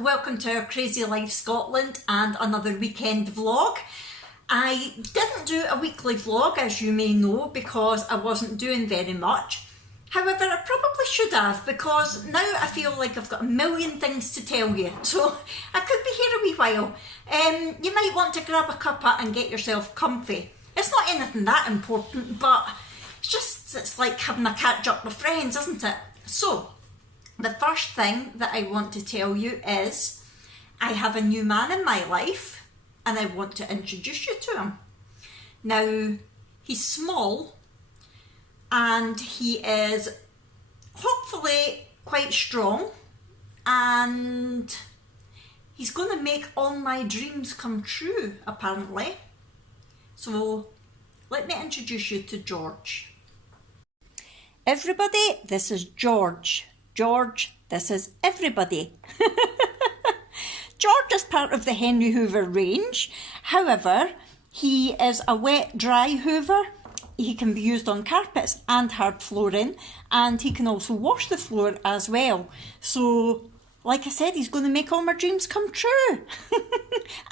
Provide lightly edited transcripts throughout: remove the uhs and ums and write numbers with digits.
welcome to our Crazy Life Scotland and another weekend vlog. I didn't do a weekly vlog, as you may know, because I wasn't doing very much. However, I probably should have, because now I feel like I've got a million things to tell you, so I could be here a wee while. You might want to grab a cuppa and get yourself comfy. It's not anything that important, but it's like having a catch up with friends, isn't it? So, the first thing that I want to tell you is I have a new man in my life and I want to introduce you to him. Now, he's small and he is hopefully quite strong, and he's going to make all my dreams come true, apparently. So, let me introduce you to George. Everybody, this is George. George, this is everybody. George is part of the Henry Hoover range. However, he is a wet, dry hoover. He can be used on carpets and hard flooring, and he can also wash the floor as well. So, like I said, he's going to make all my dreams come true.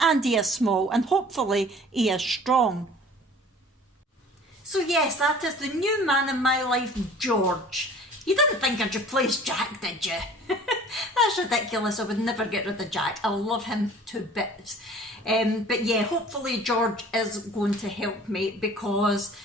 And he is small, and hopefully he is strong. So yes, that is the new man in my life, George. You didn't think I'd replace Jack, did you? That's ridiculous. I would never get rid of Jack. I love him to bits. But yeah, hopefully George is going to help me, because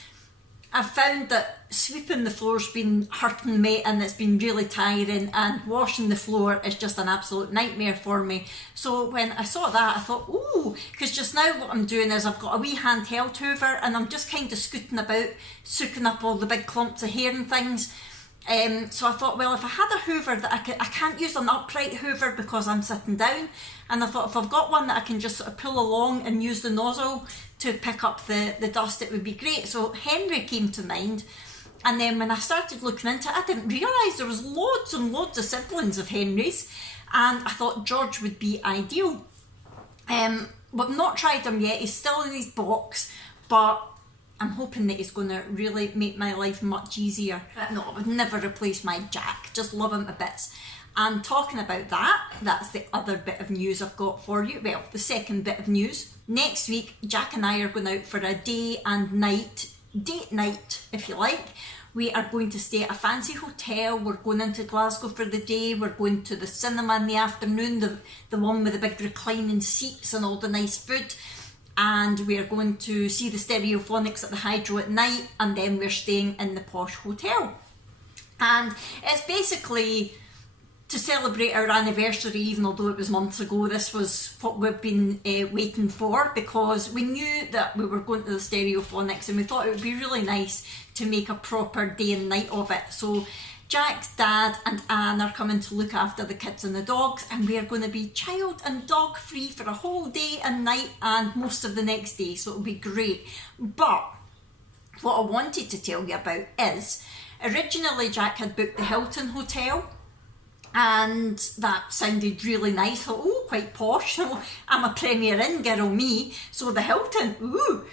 I found that sweeping the floor's been hurting me and it's been really tiring, and washing the floor is just an absolute nightmare for me. So when I saw that, I thought, ooh, because just now what I'm doing is I've got a wee handheld hoover and I'm just kind of scooting about, soaking up all the big clumps of hair and things. So I thought, well, if I had a hoover that I can't use an upright hoover because I'm sitting down, and I thought if I've got one that I can just sort of pull along and use the nozzle to pick up the dust, it would be great. So Henry came to mind, and then when I started looking into it, I didn't realise there was loads and loads of siblings of Henry's, and I thought George would be ideal. We've not tried him yet, he's still in his box, but I'm hoping that he's going to really make my life much easier. No, I would never replace my Jack, just love him to bits. And talking about that, that's the other bit of news I've got for you. Well, the second bit of news. Next week, Jack and I are going out for a day and night, date night, if you like. We are going to stay at a fancy hotel. We're going into Glasgow for the day. We're going to the cinema in the afternoon, the one with the big reclining seats and all the nice food. And we're going to see the Stereophonics at the Hydro at night, and then we're staying in the posh hotel. And it's basically to celebrate our anniversary, even although it was months ago. This was what we've been waiting for, because we knew that we were going to the Stereophonics and we thought it would be really nice to make a proper day and night of it. So Jack's dad and Anne are coming to look after the kids and the dogs, and we are going to be child and dog free for a whole day and night and most of the next day, so it'll be great. But what I wanted to tell you about is, originally Jack had booked the Hilton Hotel, and that sounded really nice. I thought, oh, quite posh. I'm a Premier Inn girl, me, so the Hilton, ooh.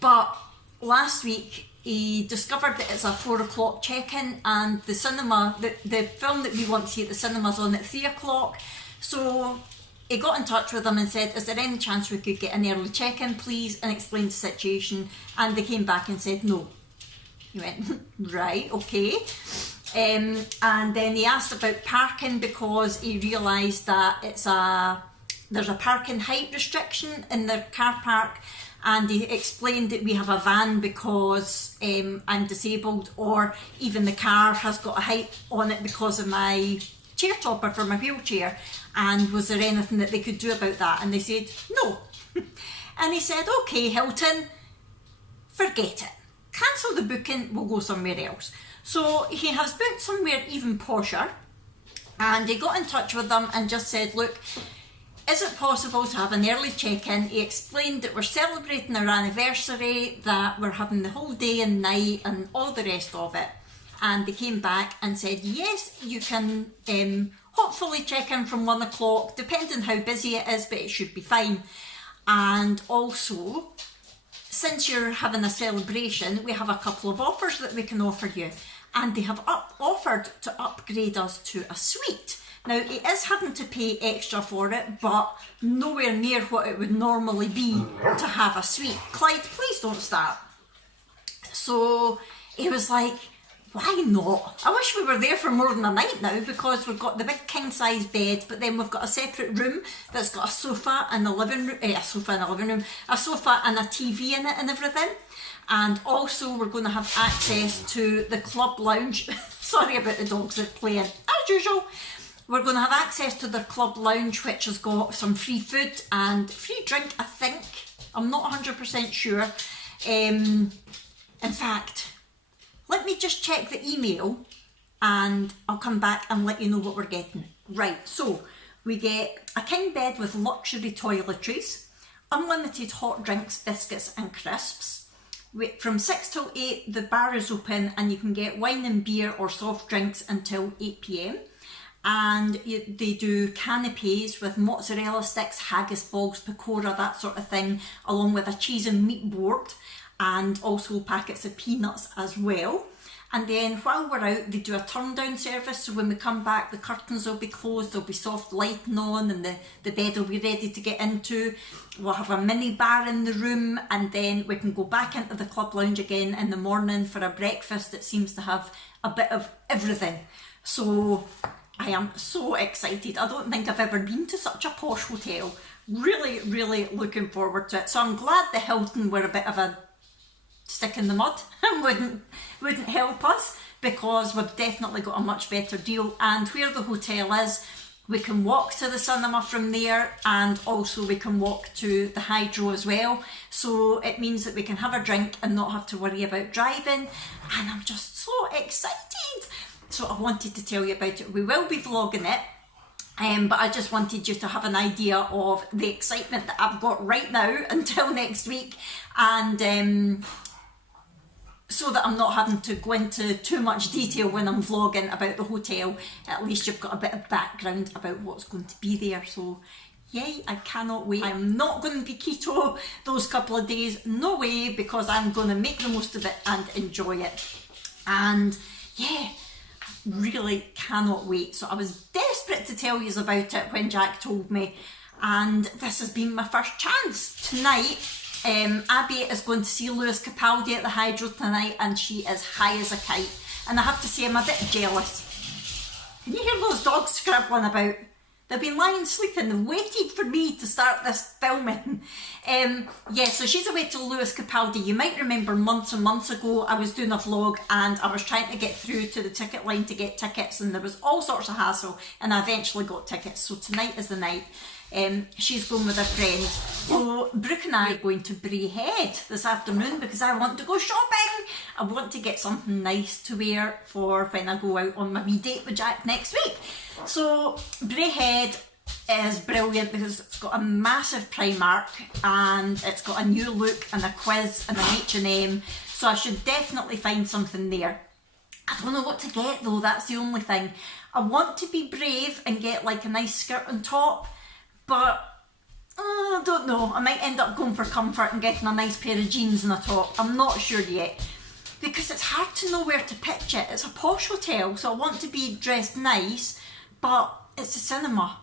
But last week he discovered that it's a 4 o'clock check-in, and the cinema, the film that we want to see at the cinema's on at 3 o'clock. So he got in touch with them and said, is there any chance we could get an early check-in, please, and explain the situation. And they came back and said no. He went, right, okay. And then he asked about parking, because he realised that there's a parking height restriction in the car park. And he explained that we have a van because I'm disabled, or even the car has got a height on it because of my chair topper for my wheelchair. And was there anything that they could do about that? And they said, no. And he said, okay, Hilton, forget it. Cancel the booking, we'll go somewhere else. So he has booked somewhere even posher, and he got in touch with them and just said, look, is it possible to have an early check-in? He explained that we're celebrating our anniversary, that we're having the whole day and night and all the rest of it. And they came back and said, yes, you can hopefully check in from 1 o'clock, depending how busy it is, but it should be fine. And also, since you're having a celebration, we have a couple of offers that we can offer you. And they have offered to upgrade us to a suite. Now, he is having to pay extra for it, but nowhere near what it would normally be to have a suite. Clyde, please don't start. So he was like, why not? I wish we were there for more than a night now, because we've got the big king size bed, but then we've got a separate room that's got a sofa and a living room, a sofa and a TV in it and everything. And also we're going to have access to the club lounge. Sorry about the dogs, they're playing as usual. We're going to have access to the club lounge, which has got some free food and free drink, I think. I'm not 100% sure. In fact, let me just check the email and I'll come back and let you know what we're getting. Right, so we get a king bed with luxury toiletries, unlimited hot drinks, biscuits and crisps. From 6 till 8 the bar is open and you can get wine and beer or soft drinks until 8 p.m. And they do canapes with mozzarella sticks, haggis balls, pakora, that sort of thing, along with a cheese and meat board, and also packets of peanuts as well. And then while we're out, they do a turn down service, so when we come back the curtains will be closed, there'll be soft lighting on and the bed will be ready to get into. We'll have a mini bar in the room, and then we can go back into the club lounge again in the morning for a breakfast that seems to have a bit of everything. So I am so excited. I don't think I've ever been to such a posh hotel. Really, really looking forward to it. So I'm glad the Hilton were a bit of a stick in the mud and wouldn't help us, because we've definitely got a much better deal. And where the hotel is, we can walk to the cinema from there, and also we can walk to the hydro as well. So it means that we can have a drink and not have to worry about driving, and I'm just so excited. So I wanted to tell you about it. We will be vlogging it, but I just wanted you to have an idea of the excitement that I've got right now until next week, and so that I'm not having to go into too much detail when I'm vlogging about the hotel. At least you've got a bit of background about what's going to be there. So yay, I cannot wait. I'm not going to be keto those couple of days, no way, because I'm going to make the most of it and enjoy it. And yeah, really cannot wait. So I was desperate to tell you about it when Jack told me, and this has been my first chance. Tonight Abby is going to see Lewis Capaldi at the Hydro tonight, and she is high as a kite, and I have to say I'm a bit jealous. Can you hear those dogs scrabbling about? They've been lying sleeping, they've waited for me to start this filming. Yeah, so she's away to Lewis Capaldi. You might remember months and months ago I was doing a vlog and I was trying to get through to the ticket line to get tickets, and there was all sorts of hassle, and I eventually got tickets. So tonight is the night. She's going with a friend. So Brooke and I are going to Bray Head this afternoon because I want to go shopping. I want to get something nice to wear for when I go out on my wee date with Jack next week. So Bray Head is brilliant because it's got a massive Primark and it's got a new look and a quiz and an H&M. So I should definitely find something there. I don't know what to get though, that's the only thing. I want to be brave and get like a nice skirt and top, but I don't know. I might end up going for comfort and getting a nice pair of jeans and a top. I'm not sure yet, because it's hard to know where to pitch it. It's a posh hotel, so I want to be dressed nice, but it's a cinema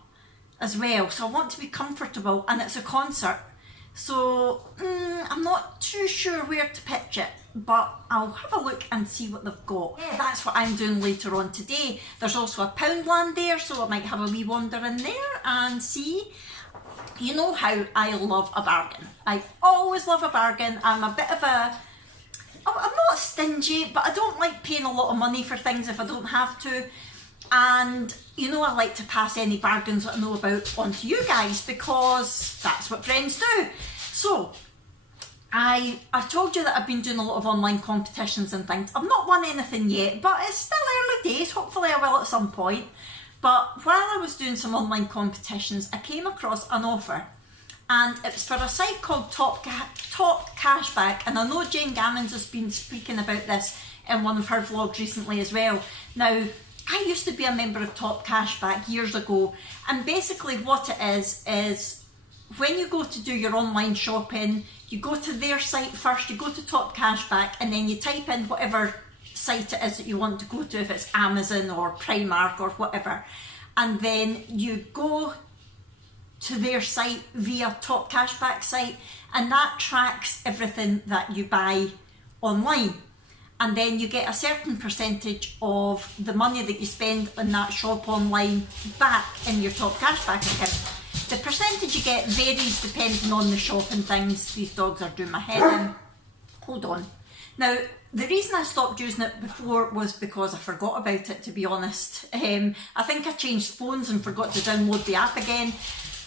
as well, so I want to be comfortable, and it's a concert. So I'm not too sure where to pitch it, but I'll have a look and see what they've got. Yeah, that's what I'm doing later on today. There's also a Poundland there, so I might have a wee wander in there and see. You know how I love a bargain. I always love a bargain. I'm a bit of a... I'm not stingy, but I don't like paying a lot of money for things if I don't have to. And you know, I like to pass any bargains that I know about on to you guys, because that's what friends do. So I told you that I've been doing a lot of online competitions and things. I've not won anything yet, but it's still early days. Hopefully I will at some point. But while I was doing some online competitions, I came across an offer, and it was for a site called Top Cashback, and I know Jane Gammons has been speaking about this in one of her vlogs recently as well. Now, I used to be a member of Top Cashback years ago, and basically what it is when you go to do your online shopping, you go to their site first, you go to Top Cashback, and then you type in whatever site it is that you want to go to, if it's Amazon or Primark or whatever, and then you go to their site via Top Cashback site, and that tracks everything that you buy online. And then you get a certain percentage of the money that you spend in that shop online back in your Top Cashback account. The percentage you get varies depending on the shop and things. These dogs are doing my head in. Hold on. Now, the reason I stopped using it before was because I forgot about it, to be honest. I think I changed phones and forgot to download the app again.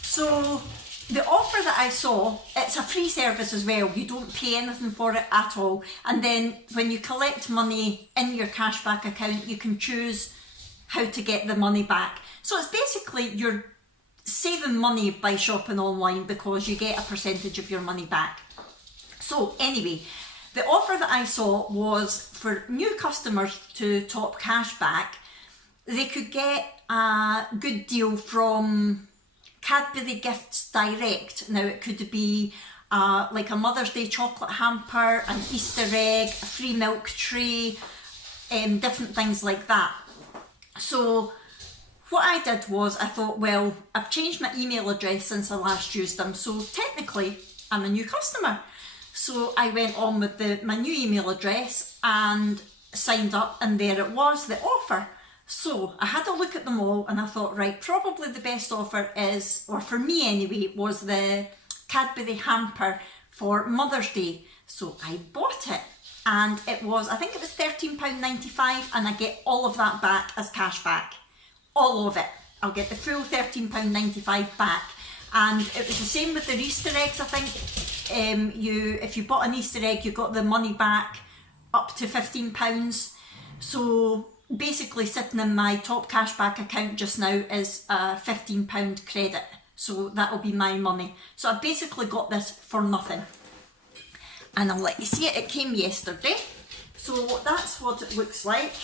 So the offer that I saw, it's a free service as well. You don't pay anything for it at all. And then when you collect money in your cashback account, you can choose how to get the money back. So it's basically you're saving money by shopping online because you get a percentage of your money back. So anyway, the offer that I saw was for new customers to Top Cashback, they could get a good deal from Cadbury Gifts Direct. Now it could be like a Mother's Day chocolate hamper, an Easter egg, a free milk tray, different things like that. So what I did was I thought, well, I've changed my email address since I last used them, so technically I'm a new customer. So I went on with my new email address and signed up, and there it was, the offer. So I had a look at them all and I thought, right, probably the best offer is, or for me anyway, was the Cadbury hamper for Mother's Day. So I bought it, and it was, I think it was £13.95, and I get all of that back as cash back. All of it. I'll get the full £13.95 back. And it was the same with the Easter eggs, I think. If you bought an Easter egg, you got the money back up to £15. So basically sitting in my Top Cashback account just now is a £15 credit. So that'll be my money. So I basically got this for nothing. And I'll let you see it. It came yesterday. So that's what it looks like.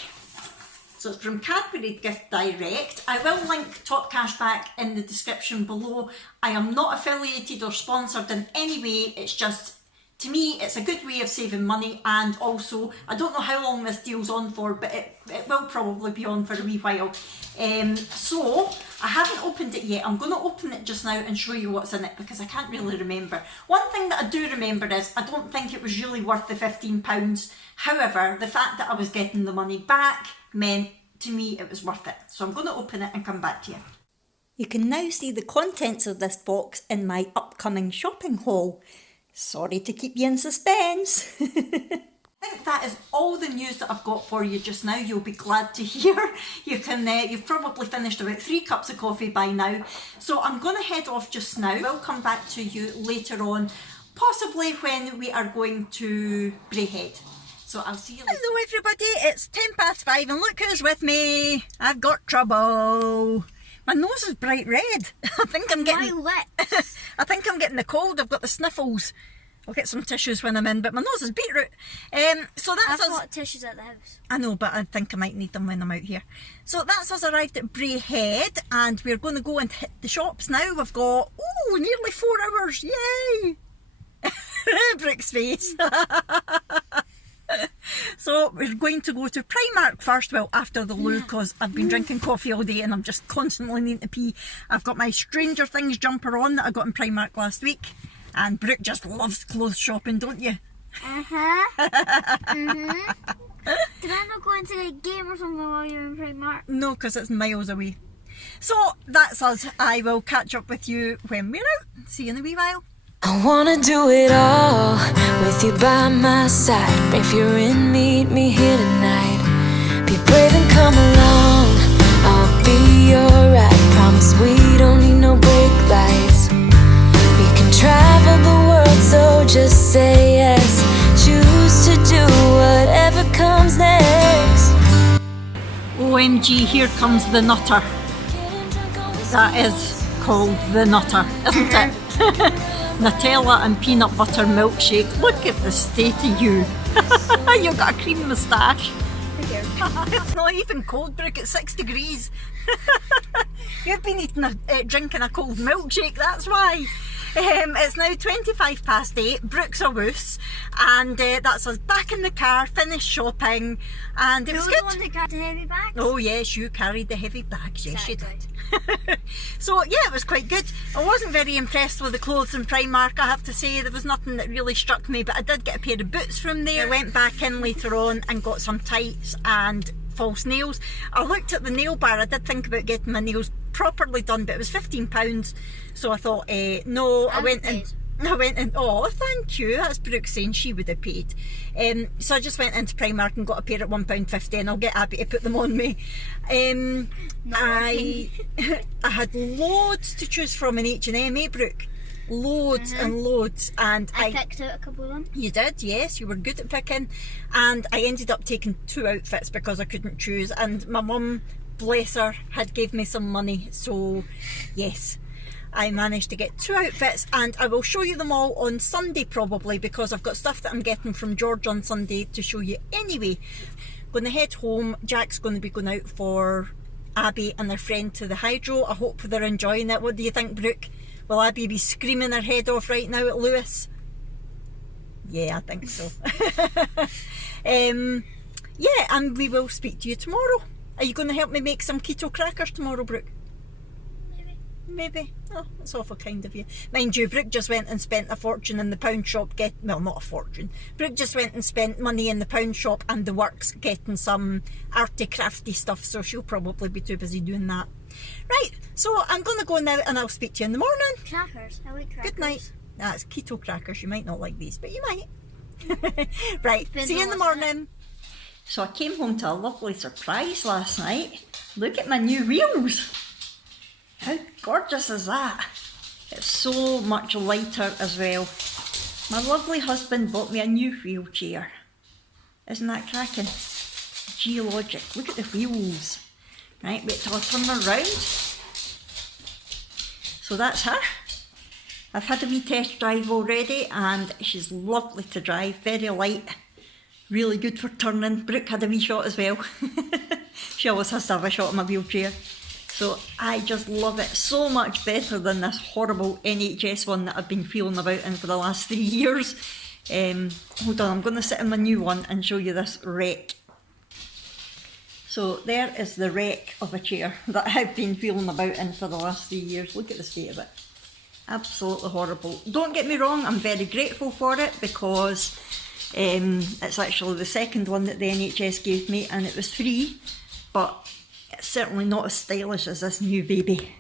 So it's from Cadbury Gift Direct. I will link Top Cashback in the description below. I am not affiliated or sponsored in any way. It's just, to me, it's a good way of saving money, and also, I don't know how long this deal's on for, but it will probably be on for a wee while. So, I haven't opened it yet. I'm going to open it just now and show you what's in it, because I can't really remember. One thing that I do remember is, I don't think it was really worth the £15. However, the fact that I was getting the money back meant, to me, it was worth it. So I'm going to open it and come back to you. You can now see the contents of this box in my upcoming shopping haul. Sorry to keep you in suspense. I think that is all the news that I've got for you just now. You'll be glad to hear. You've probably finished about 3 cups of coffee by now. So I'm going to head off just now. We'll come back to you later on, possibly when we are going to Braehead. So I'll see you later. Hello everybody, it's 5:10 and look who's with me. I've got trouble. My nose is bright red. I think I'm getting I think I'm getting the cold. I've got the sniffles. I'll get some tissues when I'm in, but my nose is beetroot. So that's I've got tissues at the house. I know, but I think I might need them when I'm out here. So that's us arrived at Braehead, and we're going to go and hit the shops now. We've got nearly 4 hours. Yay! Brooke's face. So we're going to go to Primark first, well after the loo, because I've been drinking coffee all day and I'm just constantly needing to pee. I've got my Stranger Things jumper on that I got in Primark last week, and Brooke just loves clothes shopping, don't you? Did I not go into a game or something while you're in Primark? No, because it's miles away. So that's us. I will catch up with you when we're out. See you in a wee while. I wanna do it all with you by my side. If you're in, meet me here tonight. Be brave and come along, I'll be your ride. Promise we don't need no brake lights. We can travel the world, so just say yes. Choose to do whatever comes next. OMG, here comes the Nutter. That is called the Nutter, isn't it? Nutella and peanut butter milkshake. Look at the state of you. You've got a cream moustache. It's not even cold, Brooke, it's 6 degrees. You've been drinking a cold milkshake, that's why. It's now 8:25. Brooks a woos, and that's us back in the car, finished shopping, and it was Who good. was the one that carried the heavy bags? Oh yes, you carried the heavy bags, yes you Exactly. did. So yeah, it was quite good. I wasn't very impressed with the clothes in Primark, I have to say. There was nothing that really struck me, but I did get a pair of boots from there. I went back in later on and got some tights and false nails. I looked at the nail bar, I did think about getting my nails properly done, but it was £15, so I thought no. I went in, oh thank you, that's Brooke saying she would have paid. So I just went into Primark and got a pair at £1.50, and I'll get Abby to put them on me. I had loads to choose from in H&M, Brooke? Loads and loads, and I picked out a couple of them. You did, yes, you were good at picking, and I ended up taking 2 outfits because I couldn't choose, and my mum, bless her, had gave me some money, so yes, I managed to get 2 outfits, and I will show you them all on Sunday probably, because I've got stuff that I'm getting from George on Sunday to show you anyway. Going to head home. Jack's going to be going out for Abby and their friend to the hydro. I hope they're enjoying it. What do you think, Brooke? Will Abby be screaming her head off right now at Lewis? Yeah, I think so. Yeah, and we will speak to you tomorrow. Are you going to help me make some keto crackers tomorrow, Brooke? Maybe. Oh, that's awful kind of you. Mind you, Brooke just went and spent a fortune in the pound shop well, not a fortune. Brooke just went and spent money in the pound shop and the works getting some arty crafty stuff, so she'll probably be too busy doing that. Right, so I'm going to go now and I'll speak to you in the morning. Crackers. I like crackers. Good night. That's keto crackers. You might not like these, but you might. Right, see you in the morning. So I came home to a lovely surprise last night. Look at my new wheels. How gorgeous is that? It's so much lighter as well. My lovely husband bought me a new wheelchair. Isn't that cracking? Geologic. Look at the wheels. Right, wait till I turn her round. So that's her. I've had a wee test drive already and she's lovely to drive, very light, really good for turning. Brooke had a wee shot as well. She always has to have a shot in my wheelchair. So I just love it so much better than this horrible NHS one that I've been feeling about in for the last 3 years. Hold on, I'm going to sit in my new one and show you this wreck. So there is the wreck of a chair that I've been feeling about in for the last 3 years. Look at the state of it. Absolutely horrible. Don't get me wrong, I'm very grateful for it because it's actually the second one that the NHS gave me and it was free, but it's certainly not as stylish as this new baby.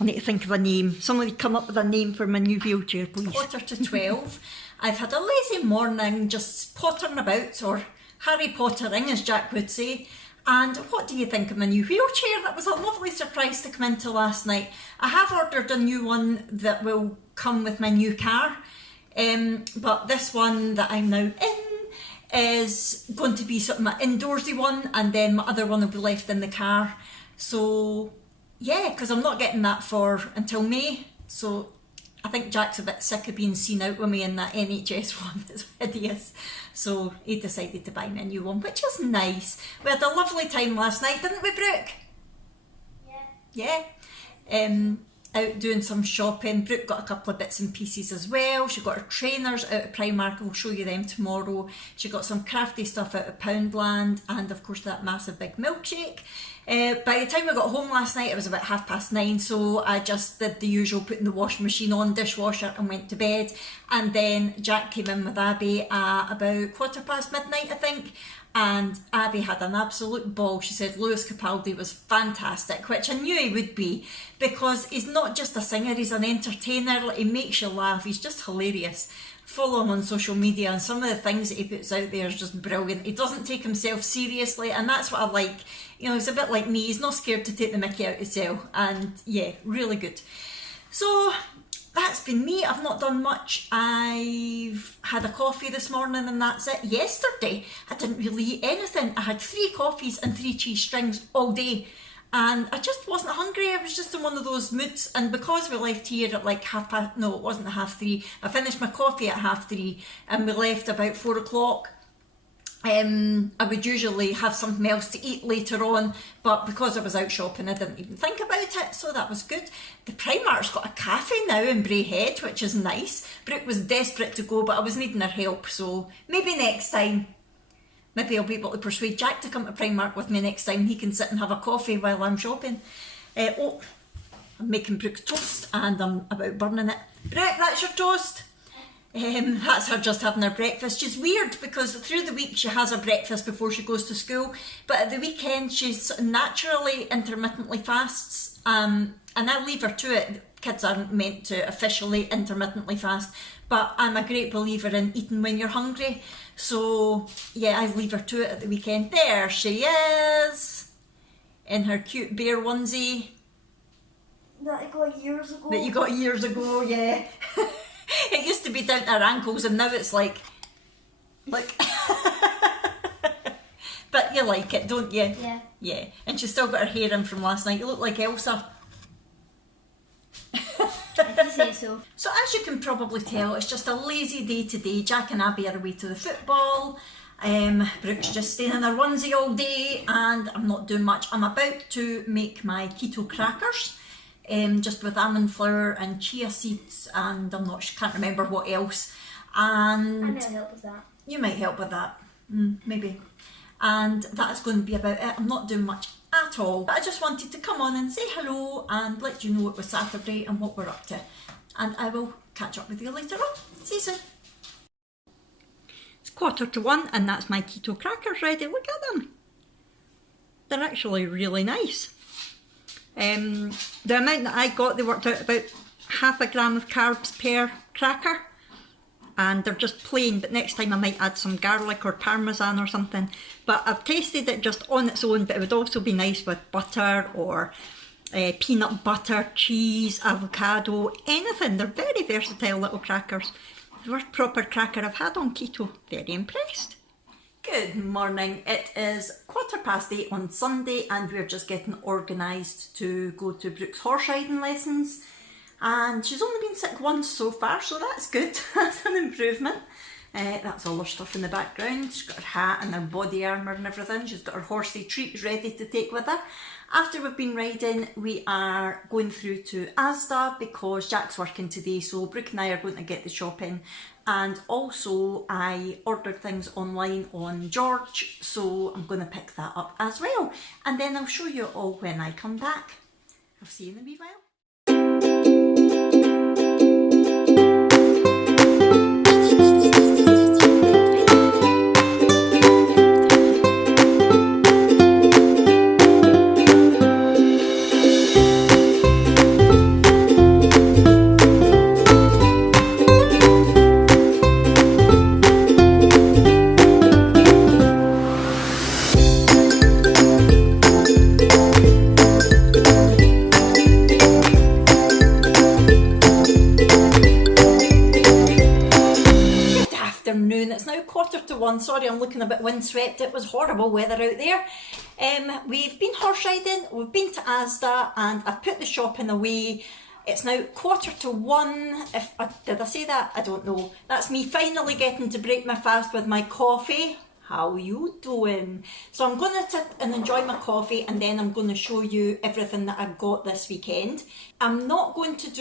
I need to think of a name. Somebody come up with a name for my new wheelchair, please. 11:45. I've had a lazy morning just pottering about, or Harry Pottering as Jack would say. And what do you think of my new wheelchair? That was a lovely surprise to come into last night. I have ordered a new one that will come with my new car. But this one that I'm now in is going to be sort of my indoorsy one, and then my other one will be left in the car. So yeah, because I'm not getting that until May. So I think Jack's a bit sick of being seen out with me in that NHS one. It's hideous. So he decided to buy me a new one, which was nice. We had a lovely time last night, didn't we, Brooke? Yeah. Out doing some shopping. Brooke got a couple of bits and pieces as well. She got her trainers out of Primark. We'll show you them tomorrow. She got some crafty stuff out of Poundland, and of course that massive big milkshake. By the time we got home last night, it was about 9:30, so I just did the usual, putting the washing machine on, dishwasher, and went to bed. And then Jack came in with Abby at about midnight, I think, and Abby had an absolute ball. She said Lewis Capaldi was fantastic, which I knew he would be, because he's not just a singer, he's an entertainer. Like, he makes you laugh, he's just hilarious. Follow him on social media, and some of the things that he puts out there is just brilliant. He doesn't take himself seriously, and that's what I like. You know, he's a bit like me, he's not scared to take the mickey out himself, and yeah, really good. So that's been me. I've not done much. I've had a coffee this morning and that's it. Yesterday I didn't really eat anything. I had 3 coffees and 3 cheese strings all day, and I just wasn't hungry. I was just in one of those moods, and because we left here at like it wasn't 3:30. I finished my coffee at 3:30 and we left about 4 o'clock. I would usually have something else to eat later on, but because I was out shopping I didn't even think about it, so that was good. The Primark's got a cafe now in Braehead, which is nice. Brooke was desperate to go, but I was needing her help, so maybe next time. Maybe I'll be able to persuade Jack to come to Primark with me next time. He can sit and have a coffee while I'm shopping. Oh, I'm making Brooke's toast and I'm about burning it. Brooke, that's your toast. That's her just having her breakfast. She's weird because through the week she has her breakfast before she goes to school, but at the weekend she's naturally intermittently fasts, and I leave her to it. Kids aren't meant to officially intermittently fast, but I'm a great believer in eating when you're hungry, so yeah, I leave her to it at the weekend. There she is in her cute bear onesie That I got years ago. that you got years ago, yeah. It used to be down to her ankles and now it's like, look. But you like it, don't you? Yeah. Yeah, and she's still got her hair in from last night. You look like Elsa. If you say so. So as you can probably tell, it's just a lazy day today. Jack and Abby are away to the football. Brooke's just staying in her onesie all day and I'm not doing much. I'm about to make my keto crackers. Just with almond flour and chia seeds and can't remember what else. And I might help with that. you might help with that, maybe. And that's going to be about it. I'm not doing much at all, but I just wanted to come on and say hello and let you know it was Saturday and what we're up to. And I will catch up with you later on. See you soon. It's 1:45 and that's my keto crackers ready. Look at them. They're actually really nice. The amount that I got, they worked out about half a gram of carbs per cracker, and they're just plain, but next time I might add some garlic or parmesan or something. But I've tasted it just on its own, but it would also be nice with butter or peanut butter, cheese, avocado, anything. They're very versatile little crackers. The first proper cracker I've had on keto. Very impressed. Good morning. It is 8:15 on Sunday and we're just getting organised to go to Brooke's horse riding lessons. And she's only been sick once so far, so that's good. That's an improvement. That's all her stuff in the background. She's got her hat and her body armour and everything. She's got her horsey treats ready to take with her. After we've been riding, we are going through to Asda because Jack's working today, so Brooke and I are going to get the shopping. And also I ordered things online on George, so I'm going to pick that up as well. And then I'll show you all when I come back. I'll see you in a wee while. It's now 1:45. Sorry, I'm looking a bit windswept. It was horrible weather out there. We've been horse riding, we've been to Asda, and I've put the shopping away. It's now 1:45. Did I say that? I don't know. That's me finally getting to break my fast with my coffee. How you doing? So I'm going to sit and enjoy my coffee and then I'm going to show you everything that I've got this weekend. I'm not going to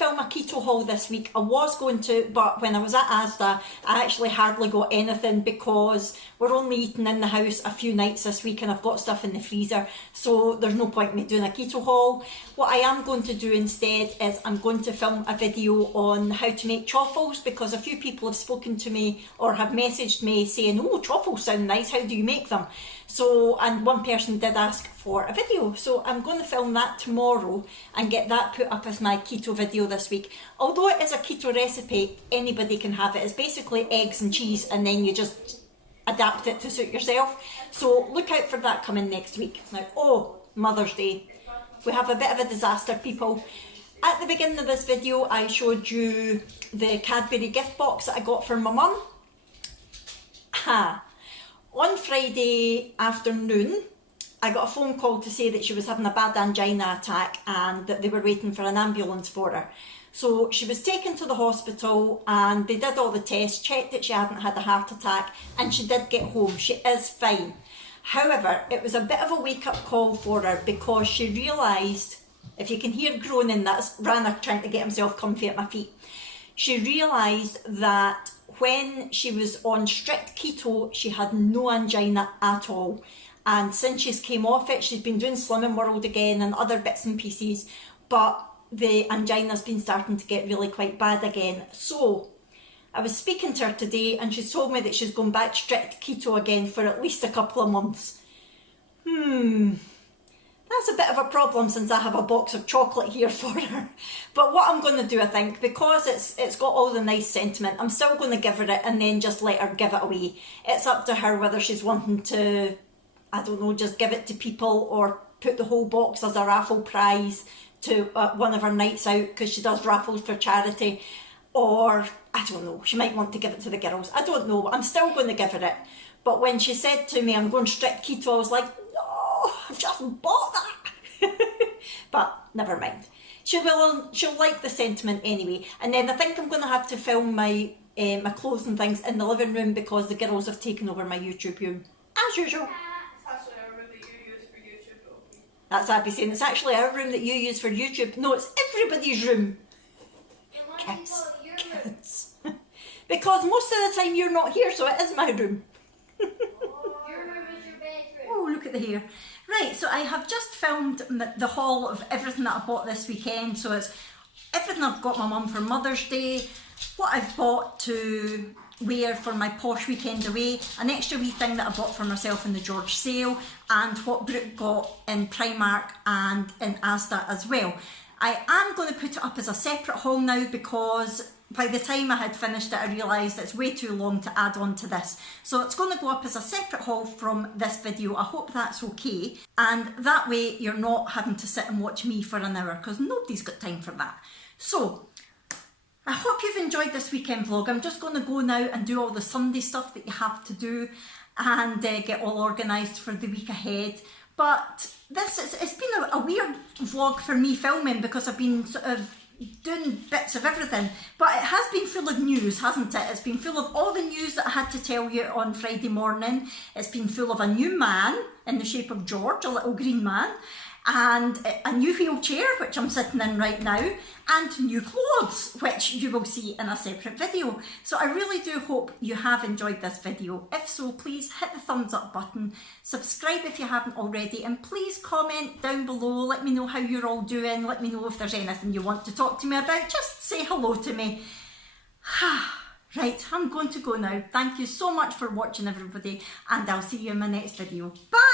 film a keto haul this week. I was going to, but when I was at Asda, I actually hardly got anything because we're only eating in the house a few nights this week and I've got stuff in the freezer, so there's no point in me doing a keto haul. What I am going to do instead is I'm going to film a video on how to make chaffles because a few people have spoken to me or have messaged me saying, oh, chaffles sound nice, how do you make them? So, and one person did ask for a video, so I'm going to film that tomorrow and get that put up as my keto video this week. Although it is a keto recipe, anybody can have it. It's basically eggs and cheese and then you just adapt it to suit yourself. So look out for that coming next week. Now, oh, Mother's Day. We have a bit of a disaster, people. At the beginning of this video, I showed you the Cadbury gift box that I got for my mum. On Friday afternoon, I got a phone call to say that she was having a bad angina attack and that they were waiting for an ambulance for her. So she was taken to the hospital and they did all the tests, checked that she hadn't had a heart attack, and she did get home. She is fine. However, it was a bit of a wake-up call for her because she realised, if you can hear groaning, that's Ranner trying to get himself comfy at my feet. She realised that when she was on strict keto, she had no angina at all. And since she's came off it, she's been doing Slimming World again and other bits and pieces, but the angina's been starting to get really quite bad again. So I was speaking to her today and she's told me that she's going back strict keto again for at least a couple of months. That's a bit of a problem since I have a box of chocolate here for her. But what I'm going to do, I think, because it's got all the nice sentiment, I'm still going to give her it and then just let her give it away. It's up to her whether she's wanting to, I don't know, just give it to people or put the whole box as a raffle prize to one of her nights out, because she does raffles for charity. Or, I don't know, she might want to give it to the girls. I don't know, I'm still going to give her it. But when she said to me, I'm going strict keto, I was like, no, I've just bought that. But never mind. She'll like the sentiment anyway. And then I think I'm going to have to film my clothes and things in the living room because the girls have taken over my YouTube room, as usual. That's Abby saying, it's actually our room that you use for YouTube. No, it's everybody's room. Kids. Because most of the time you're not here, so it is my room. Your room is your bedroom. Oh, look at the hair. Right, so I have just filmed the haul of everything that I bought this weekend. So it's everything I've got my mum for Mother's Day, what I've bought to wear for my posh weekend away, an extra wee thing that I bought for myself in the George sale, and what Brooke got in Primark and in Asda as well. I am going to put it up as a separate haul now because by the time I had finished it I realised it's way too long to add on to this. So it's going to go up as a separate haul from this video. I hope that's okay, and that way you're not having to sit and watch me for an hour because nobody's got time for that. So I hope you've enjoyed this weekend vlog. I'm just going to go now and do all the Sunday stuff that you have to do and get all organised for the week ahead. But it's been a weird vlog for me filming because I've been sort of doing bits of everything. But it has been full of news, hasn't it? It's been full of all the news that I had to tell you on Friday morning. It's been full of a new man in the shape of George, a little green man, and a new wheelchair, which I'm sitting in right now, and new clothes, which you will see in a separate video. So I really do hope you have enjoyed this video. If so, please hit the thumbs up button, subscribe if you haven't already, and please comment down below. Let me know how you're all doing. Let me know if there's anything you want to talk to me about. Just say hello to me. Right, I'm going to go now. Thank you so much for watching, everybody, and I'll see you in my next video. Bye!